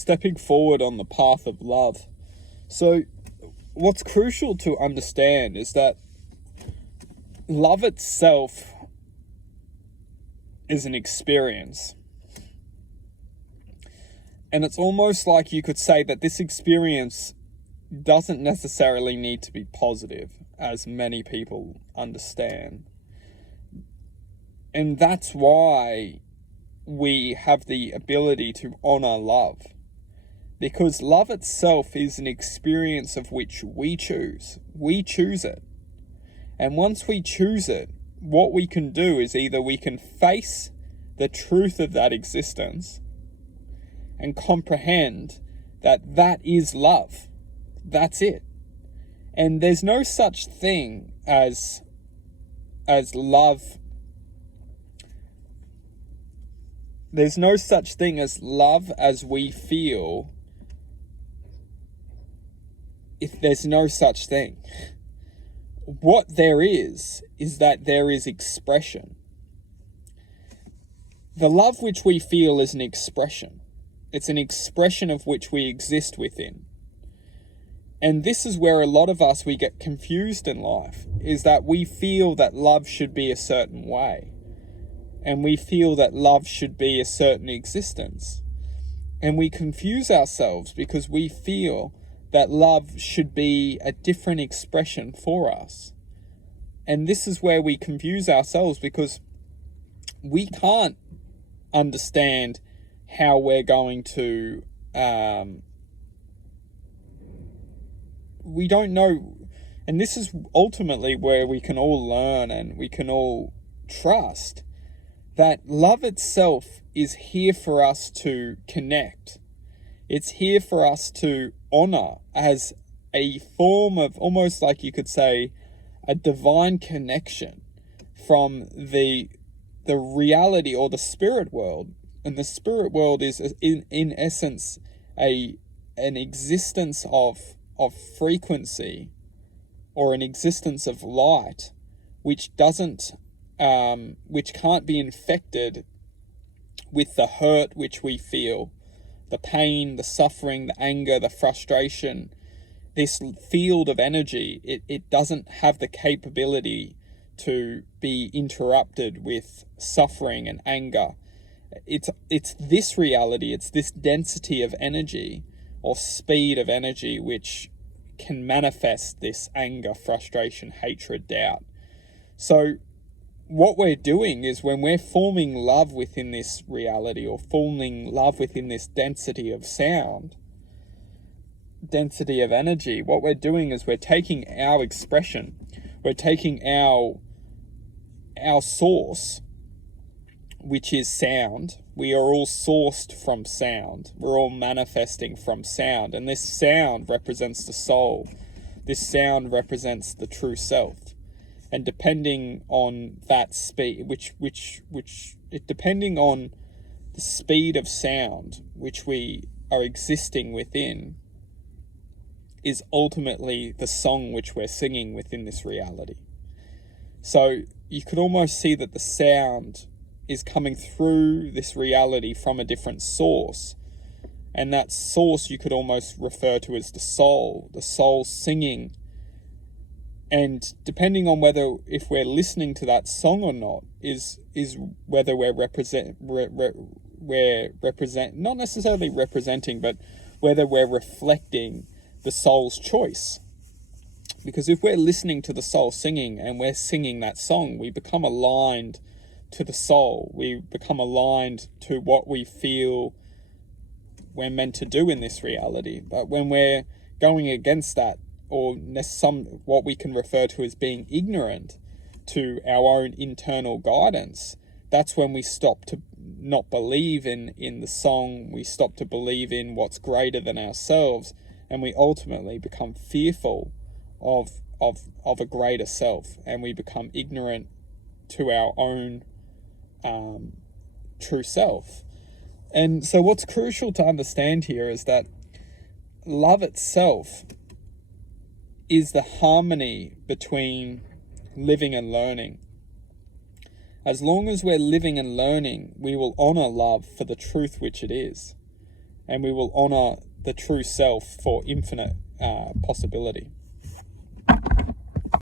stepping forward on the path of love. So what's crucial to understand is that love itself is an experience. And it's almost like you could say that this experience doesn't necessarily need to be positive, as many people understand. And that's why we have the ability to honor love. Because love itself is an experience of which we choose. We choose it. And once we choose it, what we can do is either we can face the truth of that existence and comprehend that that is love. That's it. And there's no such thing as love. There's no such thing as love as we feel if there's no such thing. What there is that there is expression. The love which we feel is an expression. It's an expression of which we exist within. And this is where a lot of us, we get confused in life, is that we feel that love should be a certain way. And we feel that love should be a certain existence. And we confuse ourselves because we feel that love should be a different expression for us. And this is where we confuse ourselves, because we can't understand how we're going to, we don't know. And this is ultimately where we can all learn and we can all trust that love itself is here for us to connect. It's here for us to honor as a form of, almost like you could say, a divine connection from the reality or the spirit world. And the spirit world is in essence an existence of frequency, or an existence of light, which can't be infected with the hurt which we feel, the pain, the suffering, the anger, the frustration. This field of energy, it doesn't have the capability to be interrupted with suffering and anger. It's this reality, it's this density of energy or speed of energy which can manifest this anger, frustration, hatred, doubt. So what we're doing is, when we're forming love within this reality, or forming love within this density of sound, density of energy, what we're doing is we're taking our expression, we're taking our source, which is sound. We are all sourced from sound. We're all manifesting from sound. And this sound represents the soul. This sound represents the true self. And depending on that speed, depending on the speed of sound which we are existing within, is ultimately the song which we're singing within this reality. So you could almost see that the sound is coming through this reality from a different source. And that source you could almost refer to as the soul singing. And depending on if we're listening to that song or not, is whether we're not necessarily representing, but whether we're reflecting the soul's choice. Because if we're listening to the soul singing and we're singing that song, we become aligned to the soul. We become aligned to what we feel we're meant to do in this reality. But when we're going against that, or what we can refer to as being ignorant to our own internal guidance, that's when we stop to not believe in the song. We stop to believe in what's greater than ourselves, and we ultimately become fearful of a greater self, and we become ignorant to our own true self. And so what's crucial to understand here is that love itself is the harmony between living and learning. As long as we're living and learning, we will honor love for the truth which it is. and we will honor the true self for infinite possibility.